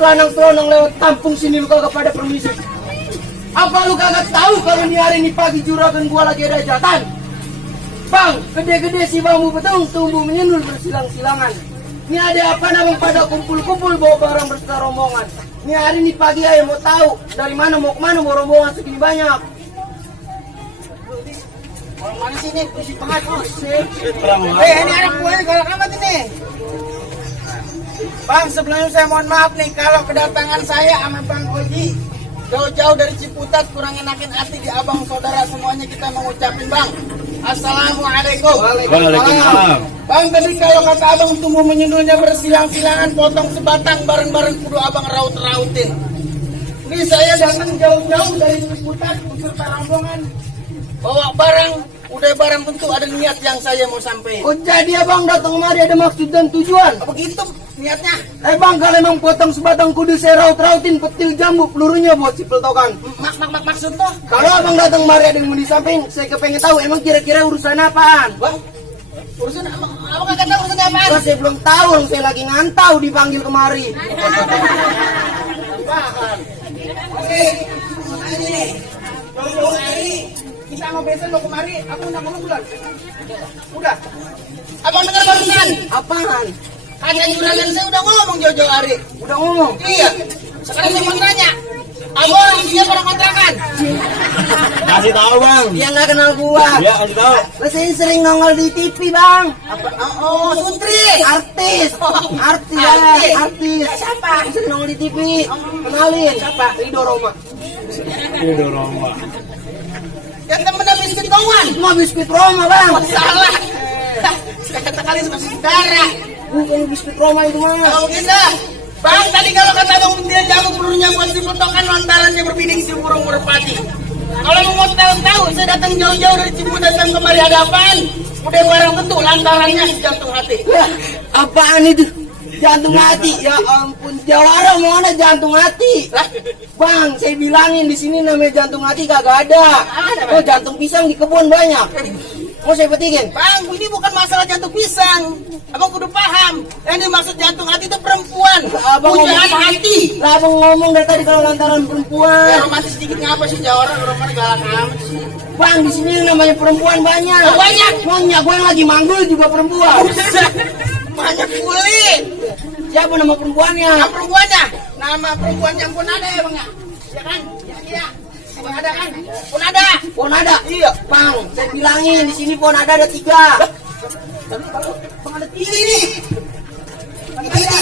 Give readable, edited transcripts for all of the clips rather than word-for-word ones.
selanang-selanang lewat kampung sini lu kagak pada permisi? Apa lu kagak tahu kalau ini hari ini pagi juragan gua lagi ada hajatan? Bang, gede-gede si bambu betung tumbuh menyundul bersilang-silangan. Ini ada apa abang pada kumpul-kumpul bawa barang berserta rombongan. Ini hari ini pagi aja mau tahu dari mana mau kemana mau rombongan segini banyak. Orang mana sih ini? Berisik banget. Ini anak buahnya galak amat ini. Bang, sebelumnya saya mohon maaf nih kalau kedatangan saya sama Bang Koji jauh-jauh dari Ciputat kurang enakin hati di abang saudara semuanya kita mengucapin Bang. Assalamualaikum. Waalaikumsalam. Bang, tadi kalau kata abang tumbuh menyundulnya bersilang-silangan potong sebatang bareng-bareng kudu abang raut-rautin. Ini saya datang jauh-jauh dari Ciputat beserta rombongan bawa barang, udah barang tentu ada niat yang saya mau sampaikan. Oh jadi abang datang kemari ada maksud dan tujuan? Apa gitu niatnya? Bang, kalau emang potong sebatang kudu saya raut-rautin petil jambu pelurunya buat si peltokan. Maksud tuh? Kalau abang datang kemari ada yang mau disampaikan, saya kepengen tahu emang kira-kira urusan apaan? Wah, urusan apa kagak tahu urusan apaan? Wah, saya belum tahu, saya lagi ngantau dipanggil kemari. Oke, ini nih. Jauh-jauh hari kita mau besan lo kemari, aku undang kamu bulan. Udah. Abang dengar barusan? Apaan? Ada juragan saya udah ngomong jauh-jauh hari. Udah ngomong? Iya. Sekarang saya mau tanya. Abang orang sini orang kontrakan? Kasih tahu bang. Dia nggak kenal gua. Ya kasih tahu. Lah saya sering nongol di TV bang. Oh, Sutri. Artis. Artis. Siapa? Sering nongol di TV. Kenalin. Siapa? Ridho Roma. Udah Roma. Yang temennya biskuit kawan. Mau biskuit Roma bang. Salah. Saya kata kali sama saudara. Bukan biskuit Roma itu mah. Kalau bisa. Bang, tadi kalau kata bang dia jago pelurunya buat si potongan lantarannya berbidik si burung merpati. Kalau mau tahu, saya datang jauh-jauh dari Ciputat datang kemari ada apaan? Udah barang tentu lantarannya si jantung hati. Apaan itu? Jantung hati, ya ampun. Jawara mau ada jantung hati. Lah, Bang, saya bilangin di sini namanya jantung hati kagak ada. Oh, jantung pisang di kebun banyak. Mau saya petikin? Bang, ini bukan masalah jantung pisang. Abang kudu paham. Yang dimaksud jantung hati itu perempuan. Abang Pujaan ngomong- hati. Lah abang ngomong dari tadi kalau lantaran Ya perempuan. romantis sedikit ngapa sih Jawara? Roman galak amat sih. Bang, di sini yang namanya perempuan banyak. Oh, banyak? Banyak, gue yang lagi manggul juga perempuan. Buset. Banyak kulit. Siapa nama perempuannya? Nama perempuannya? Nama perempuannya pun ada ya bang ya? Ya kan? Iya. Bang ada kan? Pun ada. Pohon ada? Iya. Bang, saya bilangin di sini pohon ada 3. Tapi kalau bang ada ini. Ini.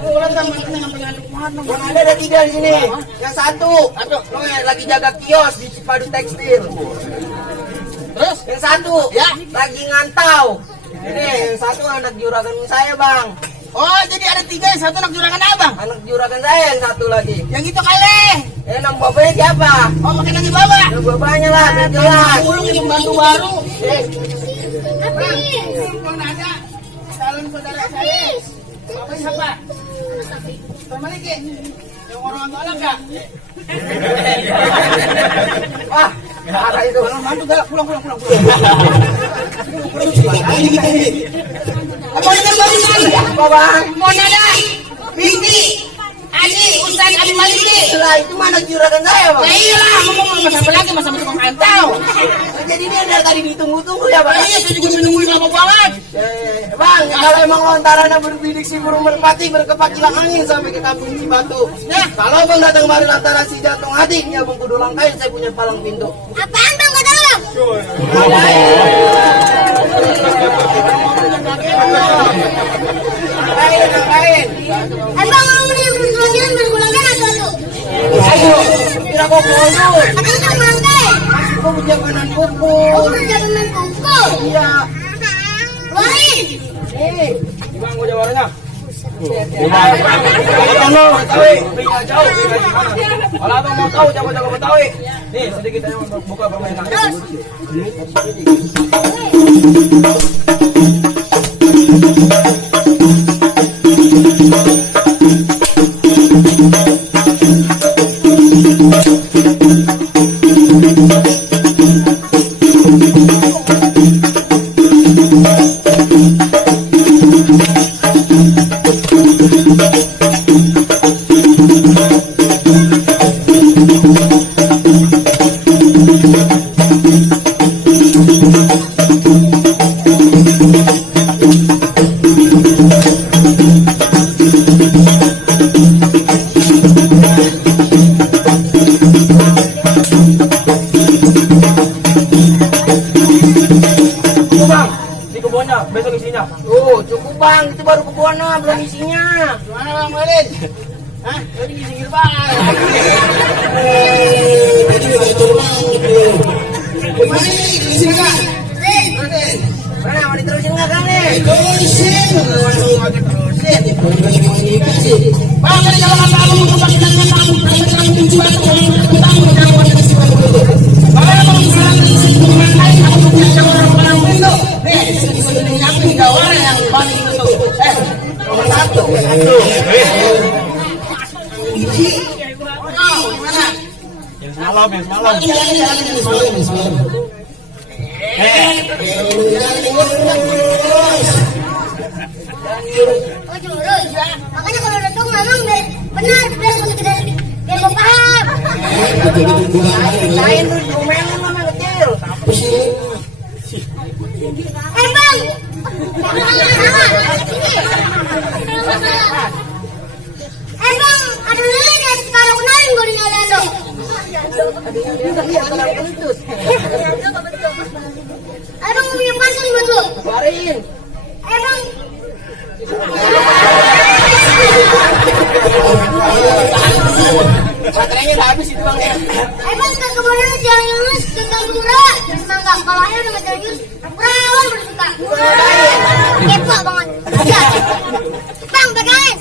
Orang gambarnya ngambil ada mana? Pohon ada 3 di sini. Yang satu, lo yang lagi jaga kios di Cipadu Tekstil. Terus? Yang satu, Ya. lagi ngantau. Ini yang satu anak juragan saya bang. Oh jadi ada 3, yang satu anak juragan abang. Anak juragan saya yang satu lagi. Yang itu kali. Nama bapaknya siapa? Oh makin lagi bawa. Nama bapaknya lah, biar jelas. Ulung ini pembantu baru. Bang, pun ada. Salam saudara saya. Bapak siapa? Sama lagi. Yang orang tolak gak? Wah, ada itu. Kalau mantu galak pulang. Abang ini barusan. Apa bang? Mau nada. Binti. Adi, Ustaz Adi Maliki. Lah itu mana juragan saya bang? Nah iyalah, ngomong sama siapa lagi, masa tukang kantau. Jadi dia dari tadi ditunggu-tunggu ya bang? Nah iya, saya juga menungguin lama banget. Bang, kalau emang lontarannya berbidik si burung merpati berkepak hilang angin sampai ke kampung Cibatu. Nah, Kalau bang datang kemari lantaran si jantung hati, ini abang kudu langkain, saya punya palang pintu. Apaan bang gak dalam? Langkain. Abang ngomong yang berkelanjutan bergulangan atau lu? Ayo, kira kau pukul. Abang tak mantai. Kau punya kanan Oh pukul. berjalan pukul. Iya. Keluarin. Nih, Bang gue jawabannya. Kalau abang mau tahu jago-jago Betawi. Nih sedikit aja buka permainan. besok isinya. Tuh, cukup bang, itu baru kebunnya, belum isinya. Mana bang Walid? Hah? Tadi di singgir bang. Mana ini? Di sini kak? Mana, mau diterusin nggak kan nih? Terusin. Bang, tadi kalau kata abang untuk pakai tangan kamu, tangan tujuan kamu Bang, abang bilang di sini mengenai aku punya orang itu. Nih, ini aku tiga orang yang paling itu. Nomor satu. Oh, gimana? Yang semalam, yang semalam. Oh jurus ya. Makanya kalau datang memang benar biar mau paham. Lain tuh, lumayan nama kecil. Bang. Bang, ada lele ya sekarang kenalin gue di Nalendo. Bang punya pasang buat lu. Barin. Bang. Baterainya udah habis itu bang ya. Bang kan kemarin jalan lulus ke Kampura. Terus mangga kalau ayo udah jalan lulus. Perawan bersuka. Kepo banget. Aja. Bang PKS.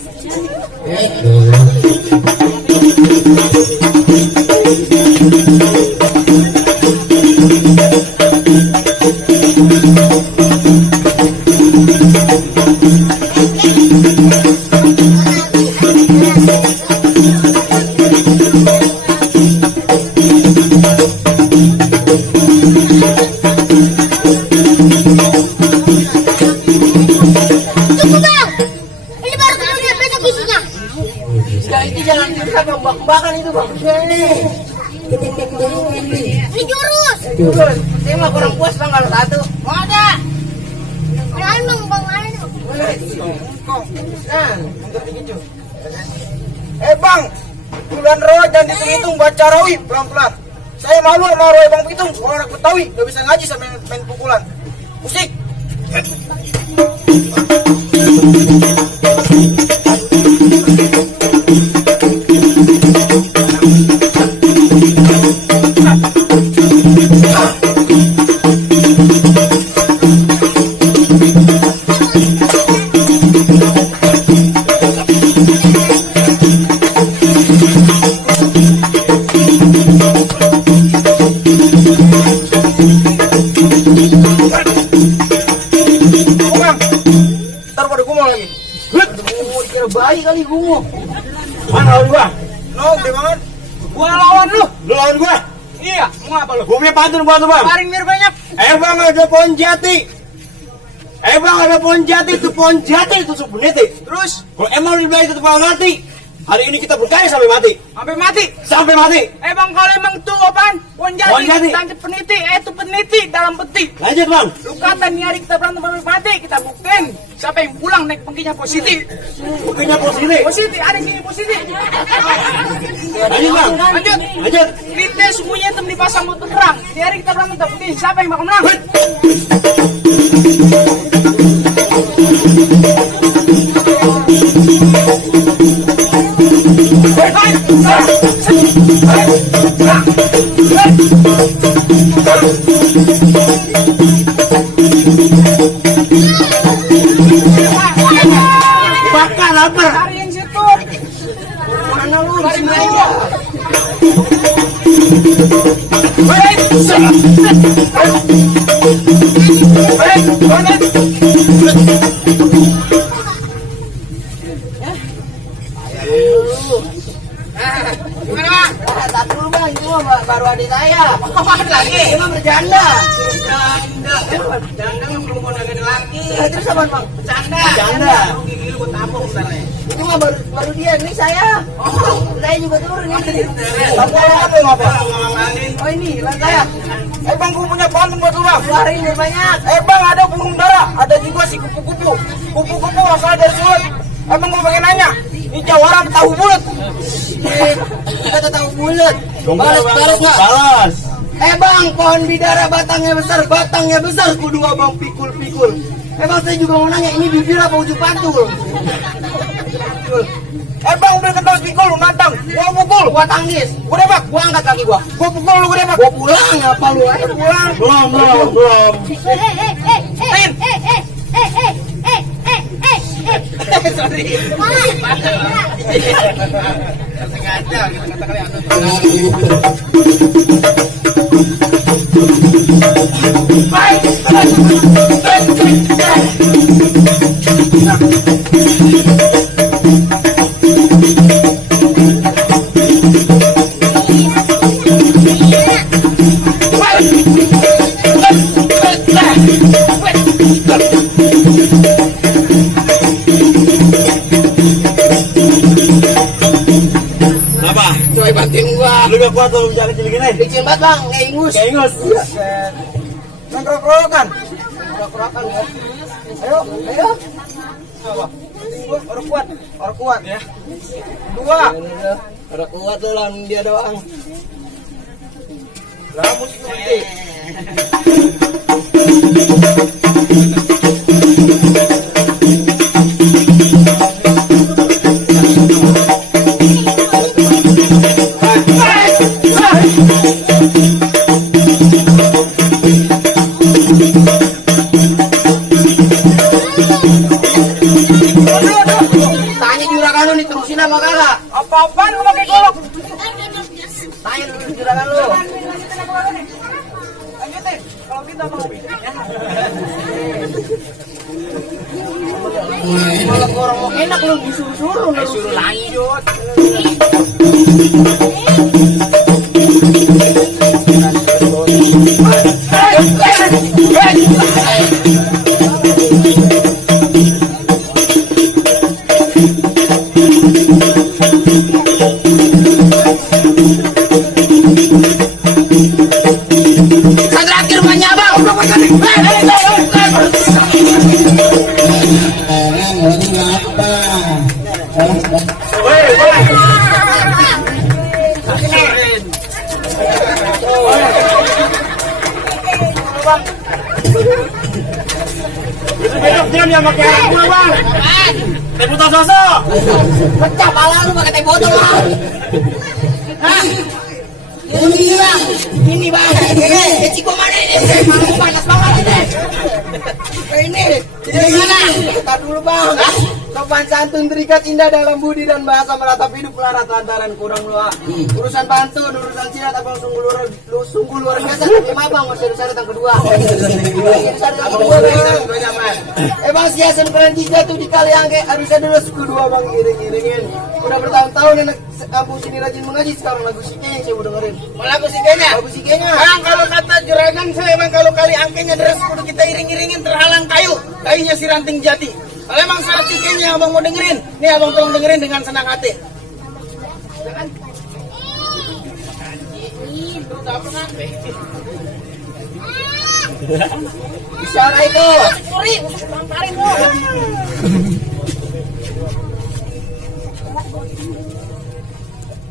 Cukup bang. Ini baru kemudian besok isinya. Ya itu jangan kita bak-bakan itu bang. Ini jurus. Turun. Saya mah kurang puas bang kalau satu. Oh ada. Ada bang mana tuh? Nah, Bang, bulan roh dan dihitung baca rawi pelan-pelan. Saya malu sama roh bang Pitung, orang Betawi gak bisa ngaji sampai main pukulan. Musik. Ntar pada gumul lagi. oh, kira bayi kali gungu. Mana lawan gua? No, gede banget. Gua lawan lu. Lu lawan gua? Iya, mau apa lu? Gua punya pantun buat lu, Bang. Paling biar banyak. Bang, ada pohon jati. Bang, ada pohon jati, itu pohon jati itu subunete. Terus Kalau emang lebih baik itu pohon mati. Hari ini kita berkaya sampai mati. sampai mati. Sampai mati. Bang kalau emang tuh apaan? Pohon Ponjati, jati. tangkap peniti, itu peniti dalam peti. Lanjut, Bang. Lu kata nih hari kita berantem sampai mati, kita buktiin siapa yang pulang naik pengkinya positif. Buktinya positif. Positif, ada di sini positif. Lanjut, Bang. Lanjut. Lanjut. Kita semuanya tem dipasang motor terang. Di hari kita berantem kita buktiin siapa yang bakal menang. Bakar apa? Cari yang situ. Mana lu? Cari mana? Gimana bang? Tak dulu bang, itu mah baru adik saya. Apaan lagi? Ini mah bercanda. Bercanda nggak perlu mau nanya lagi. Terus apa bang? Bercanda. Bercanda. Lu gigi lu gue tabung bentar ya. Itu mah baru dia, ini saya. Saya juga turun ini. Apa ngapa? Oh ini, lan saya. Bang, gue punya pantun buat lu bang. Keluarin biar banyak. Bang, ada burung dara, ada juga si kupu-kupu. Kupu-kupu asal dari sulut. Bang, gue pengen nanya, ini jawara tahu bulat. Kita tahu bulat. Dong, Balas nggak? Balas. Bang, pohon bidara batangnya besar, kudu abang pikul-pikul. Bang, saya juga mau nanya, ini bibir apa ujung pantul? Bang, udah ketos pikul lu nantang. Gua pukul. Gua tangis. Gua debak. Gua angkat kaki gua. Gua pukul lu, gua debak. Gua pulang apa lu? Ayo pulang. Belum. Sorry. Sengaja kita kata-kata Apa? Coy bantuin gua. Lu gak kuat lu jalan gini gini. Kecil banget bang, kayak ingus. Kayak ingus. Nongkrong-nongkrong. Kerak-kerakan ya. Ayo. Apa? Orang kuat ya. Dua. Ada kuat lu lang dia doang. Ramus nanti. Tanya juragan lu nih terusin apa kagak? Apa-apaan lu pakai golok? Tanya dulu juragan lu. Lanjutin. Kalau kita mau. Malah orang mau enak lu disuruh-suruh lu. Suruh lanjut. Terakhir banyak bang. Besok jangan yang pakai air gua bang. Teh putih sosok. Pecah pala lu pakai teh botol bang. Hah? Ini bang, ini bang. Ciko mana ini? Mau panas banget ini. Ini, mana? Tar dulu bang. Sopan santun terikat indah dalam budi dan bahasa meratap hidup larat lantaran kurang luar. Urusan pantun, urusan silat abang sungguh luar biasa. Tapi bang masih urusan datang kedua. Urusan datang kedua bang. Bang siasan keranji jatuh di kali angke. Harusnya dulu suku dua bang iring-iringin. Udah bertahun-tahun anak kampung sini rajin mengaji. Sekarang lagu sikenya saya mau dengerin. lagu sikenya. Lagu sikenya. Bang, kalau kata juragan saya bang, kalau kali angkenya deres kudu kita iring-iringin terhalang kayu. Kayunya si ranting jati. Kalau emang syarat sikenya abang mau dengerin, nih abang tolong dengerin dengan senang hati. Bicara itu. Sorry, tamparin lo.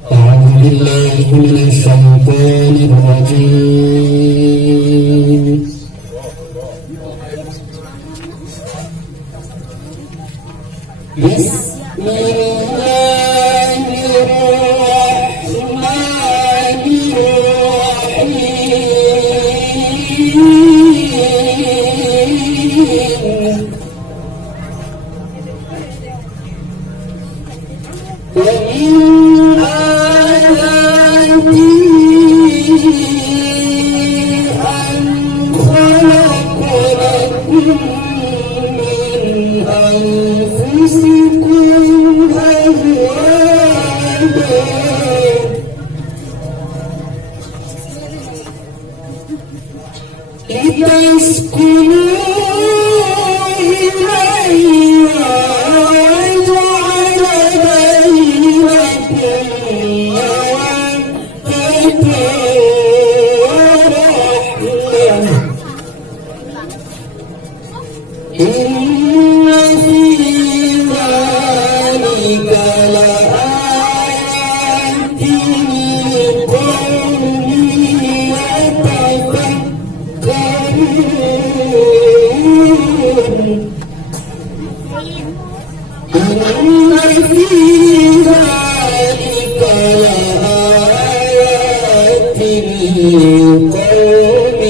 أعوذ بالله من الشيطان الرجيم بسم الله الرحمن الرحيم ومن ذلك لآيات لقوم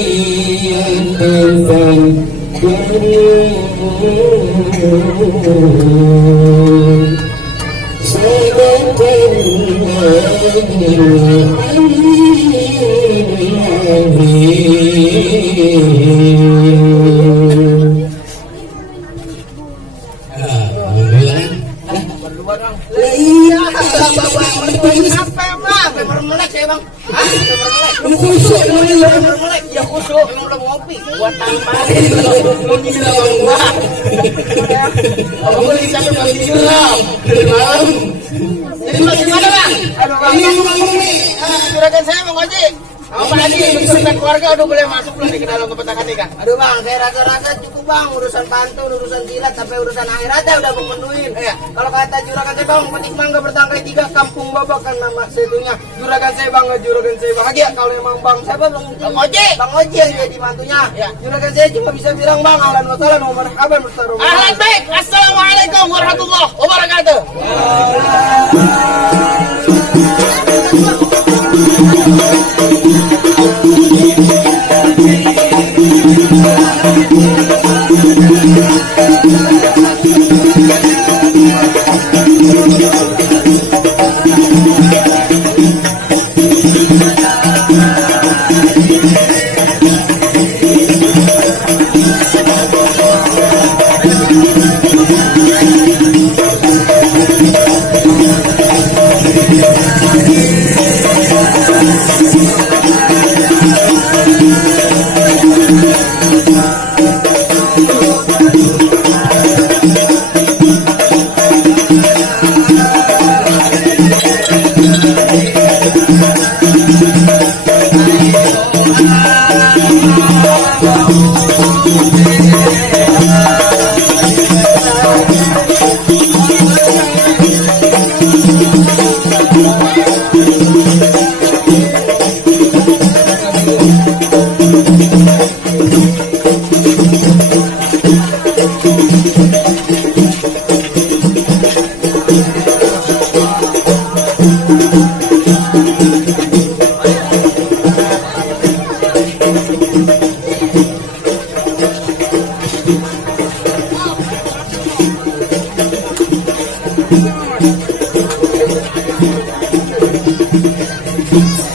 يتفكرون صدق الله العلي العظيم. Iya, sampai bang, melek saya bang. Kusuk Melek, ya kusuk. Emang udah ngopi, buat tambahin. Mau nyindir abang gua. Abang gua lagi capek banget tidur bang. Jadi mas gimana bang? Ini juragan saya bang Oji. Apa lagi beserta keluarga udah boleh masuk belum nih ke dalam kepetakan nikah? Aduh bang, saya rasa-rasa cukup bang, urusan pantun, urusan silat, sampai urusan akhiratnya udah memenuhin. Iya. Kalau kata juragan saya bang, petik mangga bertangkai 3, kampung babakan nama setunya. Juragan saya bang, juragan saya bahagia. Kalau emang bang siapa bang? Bang Oji. Bang Oji yang jadi mantunya. Iya. Juragan saya cuma bisa bilang bang, ahlan wa sahlan wa marhaban bertaruh. Ahlan baik, assalamualaikum warahmatullahi wabarakatuh. Thank you.